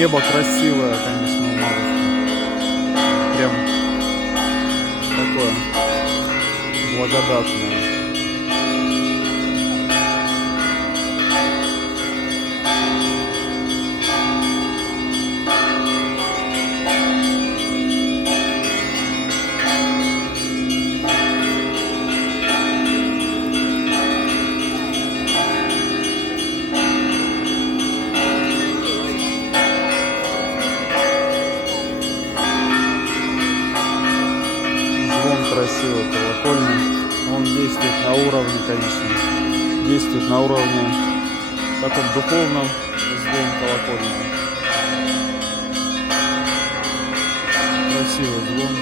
Небо красивое, конечно, у матушки. Прям такое благодатное. Красивый колокольня. Он действует на уровне, конечно, действует на уровне таком духовном звон колокольни. Красивый звон.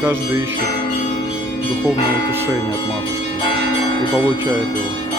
Каждый ищет духовное утешение от матушки и получает его.